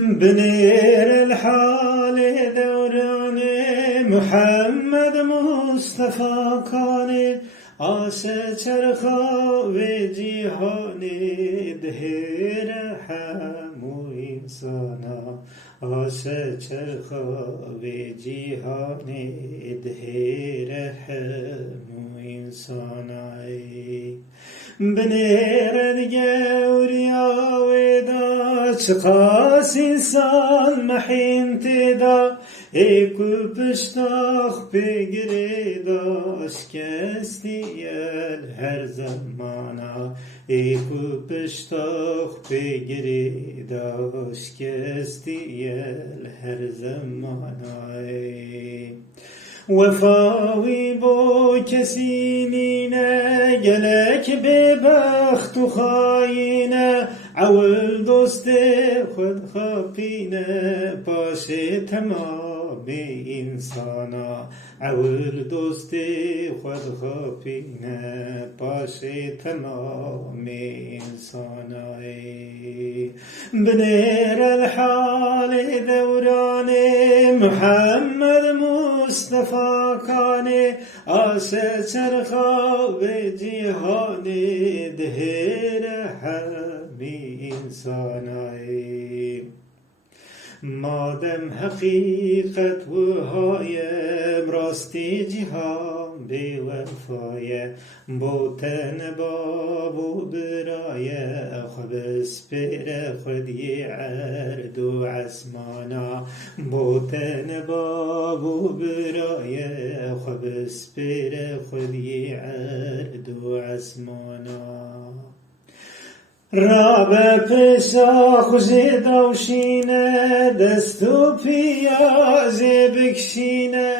بنير الحال دوران محمد مصطفى كان آسه چرخا و جیهان دهر همو انسانا آسه چرخا و جیهان دهر همو انسانا بنير الجوريا ودا چقاس انسان محين تدا ايكو بشتاخ بگردا شکستیل هر زمانا ايكو بشتاخ بگردا شکستیل هر زمانا وفاوی با کسی نینه گلک به بخت و خاینه اول دوست خود خاپینه باشه تمام انسانا اول دوست خود خاپینه باشه تمام انسانا بنير الحال دوران محمد مصطفى كان آسه چرخا و جهان دهر همه انسانای مادم حقیقت و هایم راستی جهان بی وفای بوتن باب و برای خب سپر خودی عرد و عسمانا بوتن باب و برای خب سپر خودی عرد و عسمانا رابع پیشا خوشی دوشینه دستو پیازی بکشینه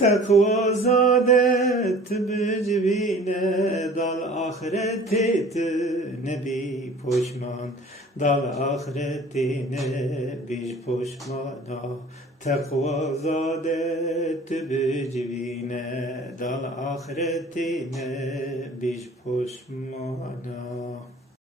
تقوی زادت بجبینه دال آخرتت نبی پشمان دال آخرتی نبیش پشمانا تقوی زادت بجبینه دال آخرتی نبیش پشمانا